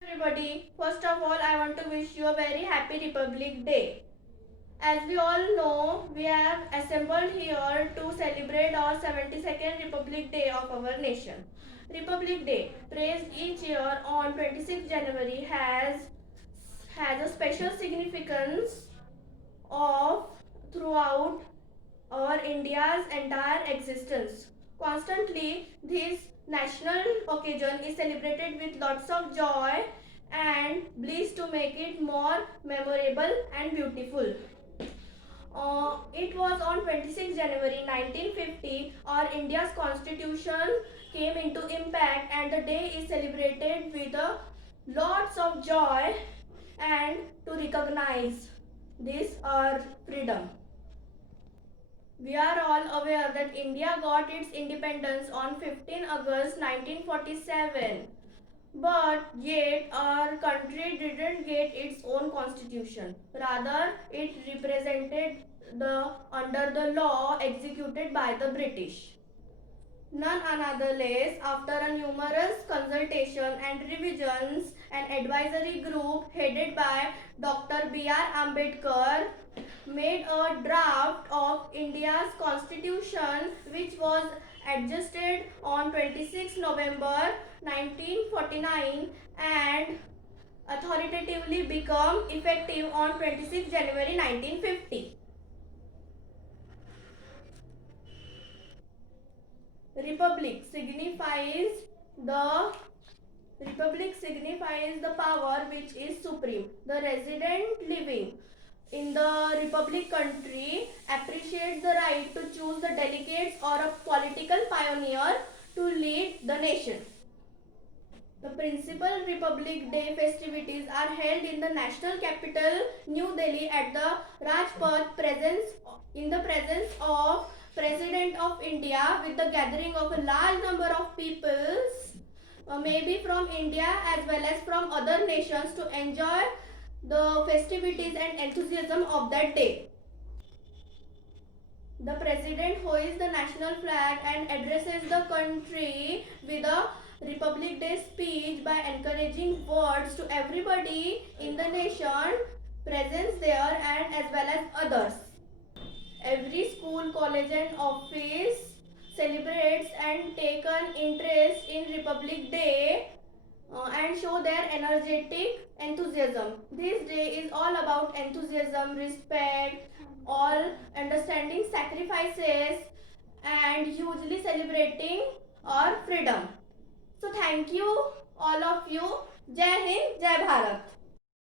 Everybody, first of all, I want to wish you a very happy Republic Day. As we all know, we have assembled here to celebrate our 72nd Republic Day of our nation. Republic Day, praised each year on 26 January, has a special significance of throughout our India's entire existence. Constantly, this national occasion is celebrated with lots of joy and bliss to make it more memorable and beautiful. It was on 26 January 1950 our India's constitution came into impact, and the day is celebrated with lots of joy and to recognize this our freedom. We are all aware that India got its independence on 15 August 1947. But yet our country didn't get its own constitution. Rather, it represented under the law executed by the British. None another less, after a numerous consultation and revisions, an advisory group headed by Dr. B.R. Ambedkar made a draft of India's constitution, which was adjusted on 26 November 1949 and authoritatively become effective on 26 January 1950. Republic signifies the power which is supreme. The resident living in the republic country appreciates the right to choose the delegates or a political pioneer to lead the nation. The principal Republic Day festivities are held in the national capital, New Delhi, at the Rajpath in the presence of President of India, with the gathering of a large number of peoples, maybe from India as well as from other nations, to enjoy the festivities and enthusiasm of that day. The President hoists the national flag and addresses the country with a Republic Day speech by encouraging words to everybody in the nation present there and as well as others. Every school, college and office celebrates and take an interest in Republic Day and show their energetic enthusiasm. This day is all about enthusiasm, respect, all understanding sacrifices and hugely celebrating our freedom. So thank you all of you. Jai Hind, Jai Bharat.